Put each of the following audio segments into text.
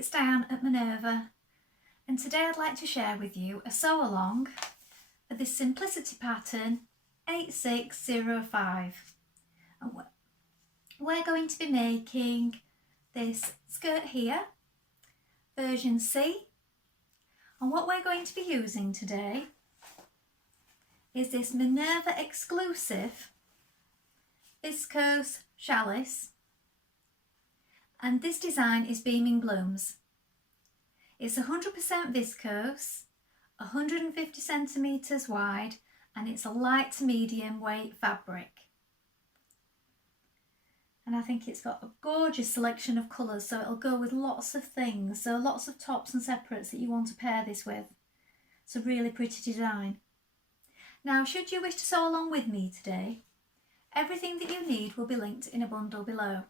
it's Diane at Minerva, and today I'd like to share with you a sew along of this simplicity pattern 8605. And we're going to be making this skirt here, version C, and what we're going to be using today is this Minerva Exclusive Viscose Challis, and this design is Beaming Blooms. It's 100% viscose, 150 centimetres wide, and it's a light to medium weight fabric. And I think it's got a gorgeous selection of colours, so it'll go with lots of things, so lots of tops and separates that you want to pair this with. It's a really pretty design. Now, should you wish to sew along with me today, everything that you need will be linked in a bundle below.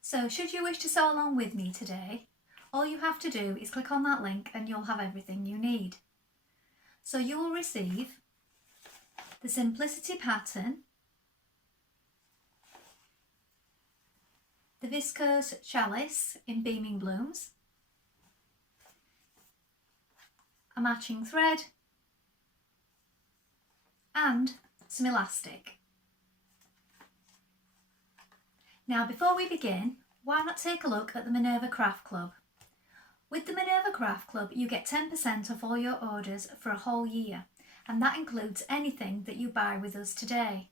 So should you wish to sew along with me today, all you have to do is click on that link and you'll have everything you need. So you will receive the simplicity pattern, the Viscose Challis in Beaming Blooms, a matching thread, and some elastic. Now, before we begin, why not take a look at the Minerva Craft Club? With the Minerva Craft Club, you get 10% off all your orders for a whole year, and that includes anything that you buy with us today.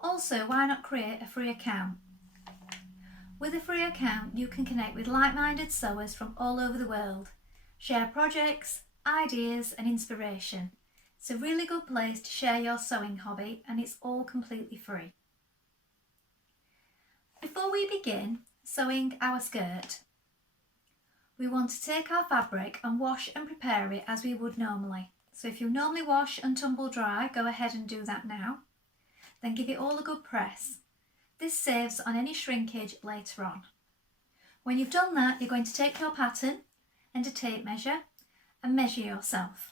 Also, why not create a free account? With a free account, you can connect with like-minded sewers from all over the world, share projects, ideas and inspiration. It's a really good place to share your sewing hobby, and it's all completely free. Before we begin sewing our skirt, we want to take our fabric and wash and prepare it as we would normally. So if you normally wash and tumble dry, go ahead and do that now. Then give it all a good press. This saves on any shrinkage later on. When you've done that, you're going to take your pattern and a tape measure and measure yourself.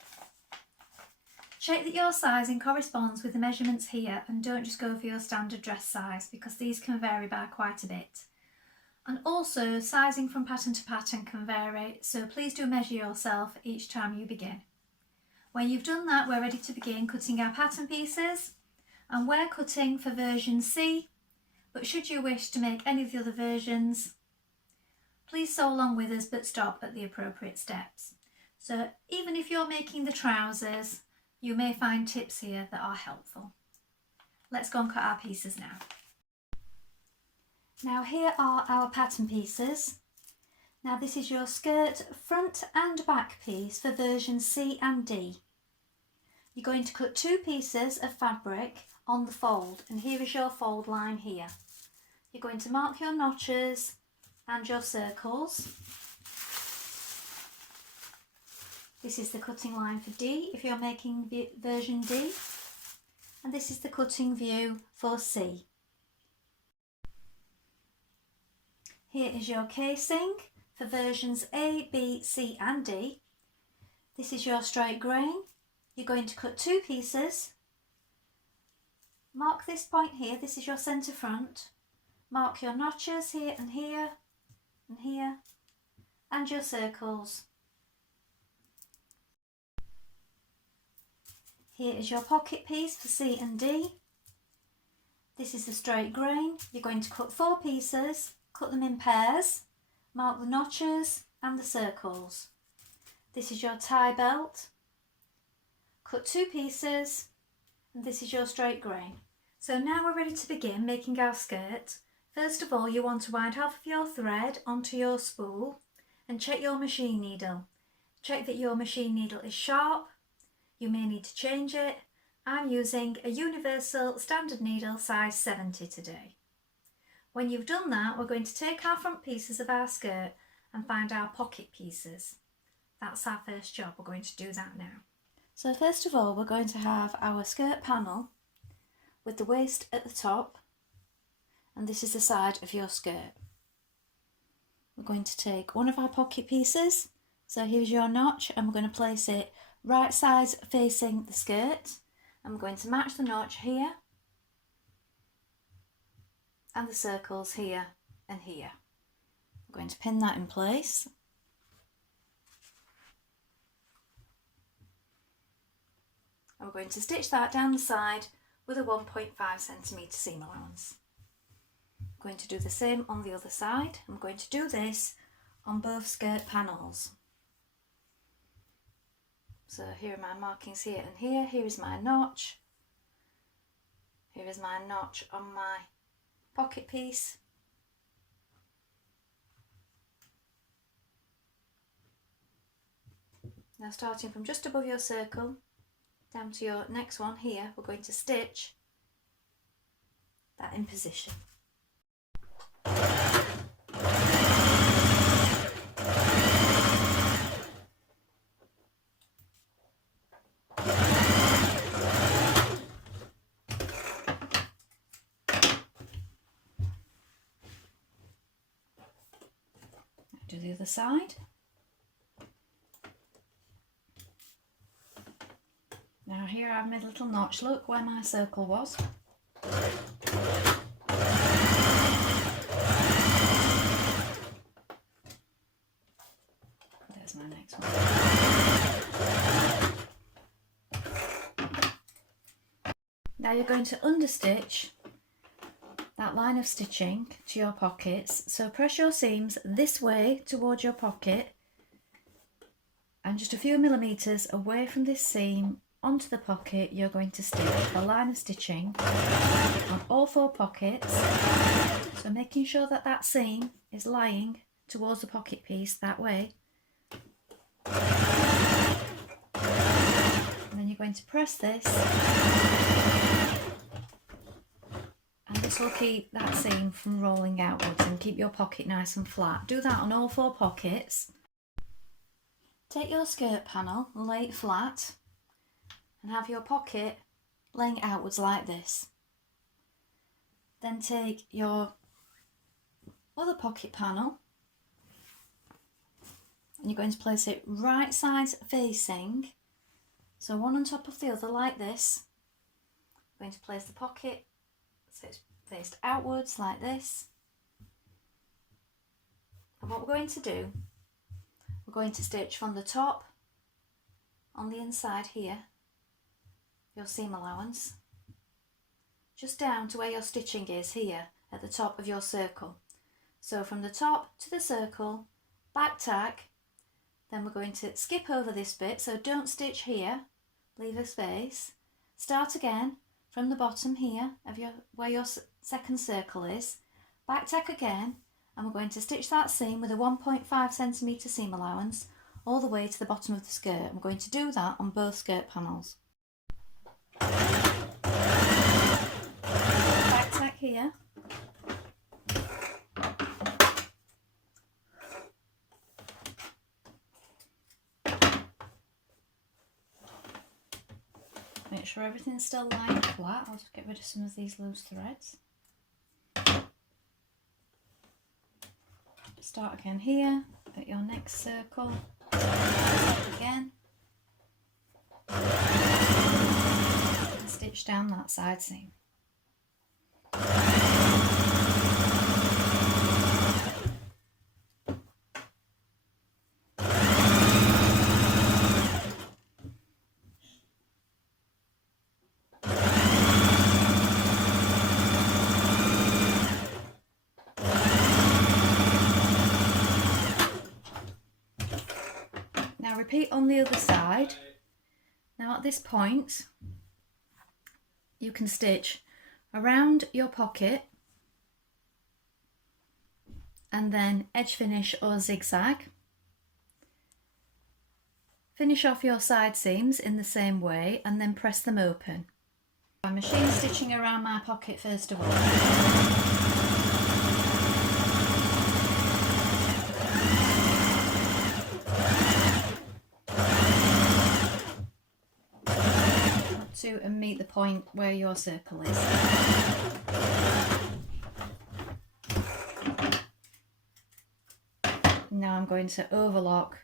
Check that your sizing corresponds with the measurements here, and don't just go for your standard dress size because these can vary by quite a bit. And also, sizing from pattern to pattern can vary, so please do measure yourself each time you begin. When you've done that, we're ready to begin cutting our pattern pieces, and we're cutting for version C, but should you wish to make any of the other versions, please sew along with us but stop at the appropriate steps. So even if you're making the trousers, you may find tips here that are helpful. Let's go and cut our pieces now. Now here are our pattern pieces. Now this is your skirt front and back piece for version C and D. You're going to cut two pieces of fabric on the fold, and here is your fold line here. You're going to mark your notches and your circles. This is the cutting line for D if you're making version D, and this is the cutting view for C. Here is your casing for versions A, B, C and D. This is your straight grain. You're going to cut two pieces. Mark this point here, this is your centre front. Mark your notches here and here and here, and your circles. Here is your pocket piece for C and D. This is the straight grain. You're going to cut four pieces, cut them in pairs, mark the notches and the circles. This is your tie belt. Cut two pieces, and this is your straight grain. So now we're ready to begin making our skirt. First of all, you want to wind half of your thread onto your spool and check your machine needle. Check that your machine needle is sharp. You may need to change it. I'm using a universal standard needle size 70 today. When you've done that, we're going to take our front pieces of our skirt and find our pocket pieces. That's our first job. We're going to do that now. So first of all, we're going to have our skirt panel with the waist at the top, and this is the side of your skirt. We're going to take one of our pocket pieces, so here's your notch, and we're going to place it right sides facing the skirt. I'm going to match the notch here and the circles here and here. I'm going to pin that in place. And we're going to stitch that down the side with a 1.5cm seam allowance. I'm going to do the same on the other side. I'm going to do this on both skirt panels. So here are my markings here and here. Here is my notch. Here is my notch on my pocket piece. Now starting from just above your circle down to your next one here, we're going to stitch that in position. Do the other side. Now here I've made a little notch, look where my circle was. There's my next one. Now you're going to understitch that line of stitching to your pockets, so press your seams this way towards your pocket and just a few millimetres away from this seam onto the pocket you're going to stitch a line of stitching on all 4 pockets, so making sure that that seam is lying towards the pocket piece that way, and then you're going to press this, and this will keep that seam from rolling outwards and keep your pocket nice and flat. Do that on all 4 pockets. Take your skirt panel and lay it flat and have your pocket laying outwards like this. Then take your other pocket panel and you're going to place it right sides facing, so one on top of the other like this. I'm going to place the pocket so it's faced outwards like this. And what we're going to do, we're going to stitch from the top on the inside here, your seam allowance, just down to where your stitching is here at the top of your circle. So from the top to the circle, back tack, then we're going to skip over this bit, so don't stitch here, leave a space, start again from the bottom here of where your second circle is, back tack again, and we're going to stitch that seam with a 1.5cm seam allowance all the way to the bottom of the skirt. I'm going to do that on both skirt panels. Back tack here. Make sure everything's still lying flat. I'll just get rid of some of these loose threads. Start again here at your next circle. Again. And stitch down that side seam. Now repeat on the other side. Now at this point you can stitch around your pocket and then edge finish or zigzag. Finish off your side seams in the same way and then press them open. I'm machine stitching around my pocket first of all. To and meet the point where your circle is. Now I'm going to overlock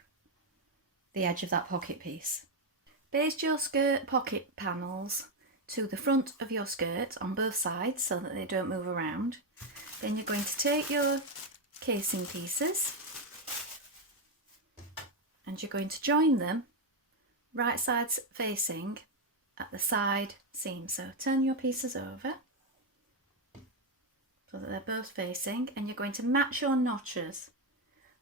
the edge of that pocket piece. Baste your skirt pocket panels to the front of your skirt on both sides so that they don't move around. Then you're going to take your casing pieces and you're going to join them right sides facing at the side seam. So turn your pieces over so that they're both facing, and you're going to match your notches.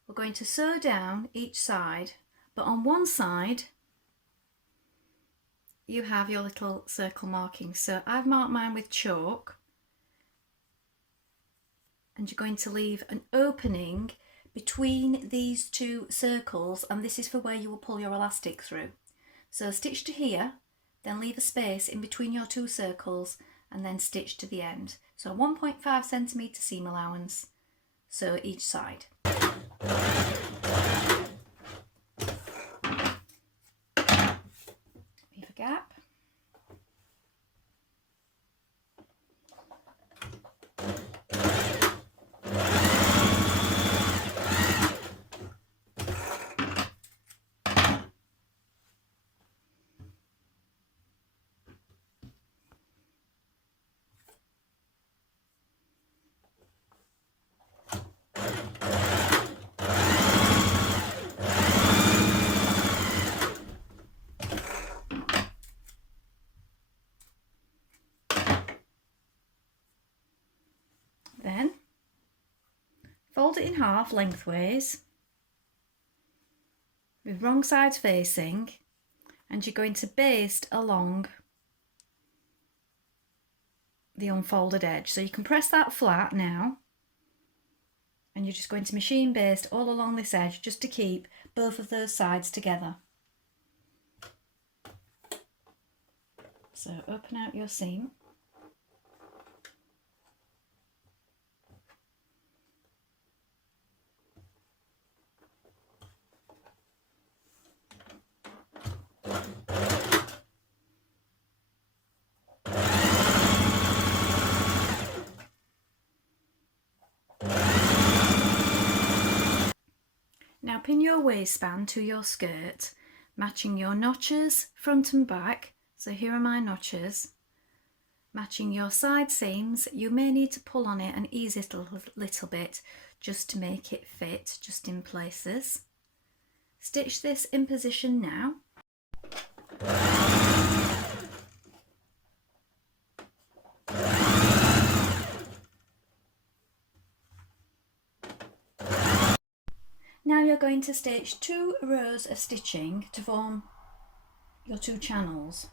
We're going to sew down each side, but on one side you have your little circle markings. So I've marked mine with chalk, and you're going to leave an opening between these two circles, and this is for where you will pull your elastic through. So stitch to here, then leave a space in between your two circles and then stitch to the end. So 1.5 centimetre seam allowance, sew each side. Leave a gap. Then fold it in half lengthways with wrong sides facing, and you're going to baste along the unfolded edge. So you can press that flat now, and you're just going to machine baste all along this edge just to keep both of those sides together. So open out your seam. Now pin your waistband to your skirt, matching your notches front and back. So here are my notches. Matching your side seams, you may need to pull on it and ease it a little bit just to make it fit just in places. Stitch this in position now. Now you're going to stitch 2 rows of stitching to form your 2 channels.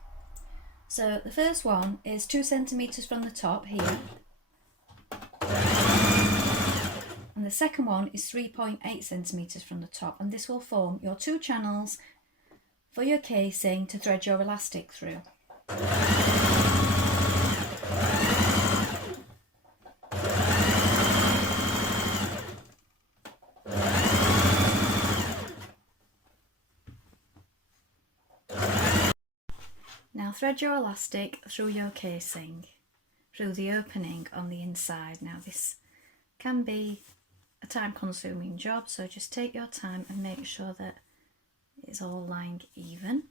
So the first one is 2 centimetres from the top here, and the second one is 3.8 centimetres from the top, and this will form your 2 channels for your casing to thread your elastic through. Now thread your elastic through your casing, through the opening on the inside. Now this can be a time-consuming job, so just take your time and make sure that it's all lying even.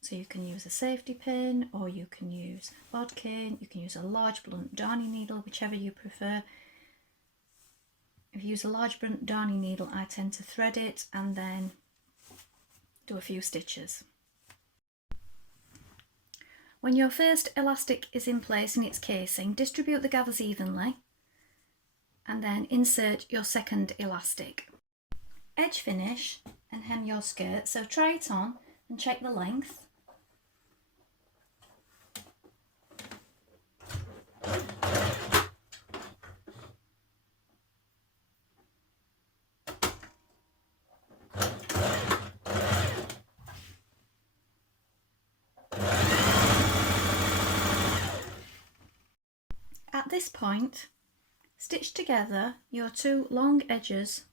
So you can use a safety pin, or you can use bodkin, you can use a large blunt darning needle, whichever you prefer. If you use a large blunt darning needle, I tend to thread it and then do a few stitches. When your first elastic is in place in its casing, distribute the gathers evenly and then insert your second elastic. Edge finish and hem your skirt, so try it on and check the length. At this point, stitch together your 2 long edges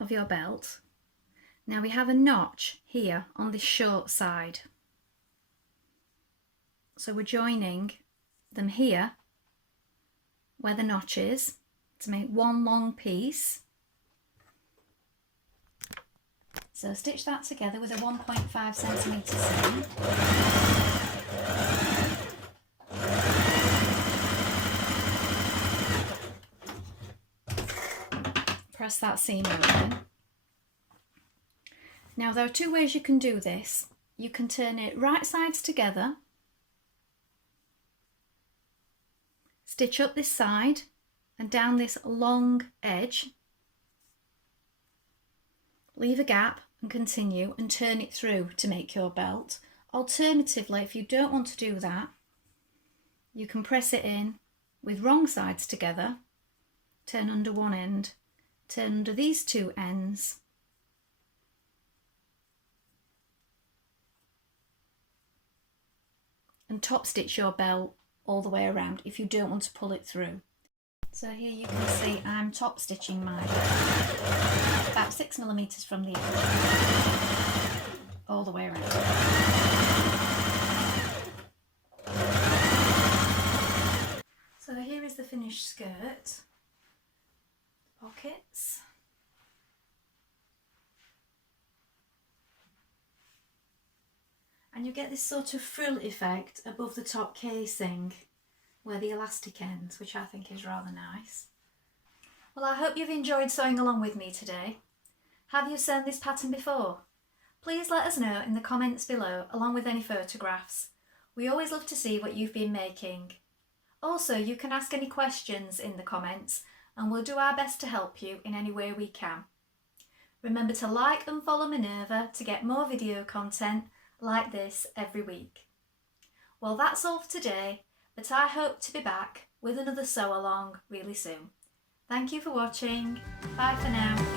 of your belt. Now we have a notch here on this short side, so we're joining them here where the notch is to make one long piece. So stitch that together with a 1.5 centimetre seam. press that seam open. Now there are two ways you can do this. You can turn it right sides together, stitch up this side and down this long edge, leave a gap and continue and turn it through to make your belt. Alternatively, if you don't want to do that, you can press it in with wrong sides together, turn under one end, turn under these two ends, and top stitch your belt all the way around if you don't want to pull it through. So here you can see I'm top stitching my belt about 6mm from the edge all the way around. So here is the finished skirt, pockets, and you get this sort of frill effect above the top casing where the elastic ends, which I think is rather nice. Well, I hope you've enjoyed sewing along with me today. Have you sewn this pattern before? Please let us know in the comments below, along with any photographs. We always love to see what you've been making. Also, you can ask any questions in the comments and we'll do our best to help you in any way we can. Remember to like and follow Minerva to get more video content like this every week. Well, that's all for today, but I hope to be back with another sew along really soon. Thank you for watching. Bye for now.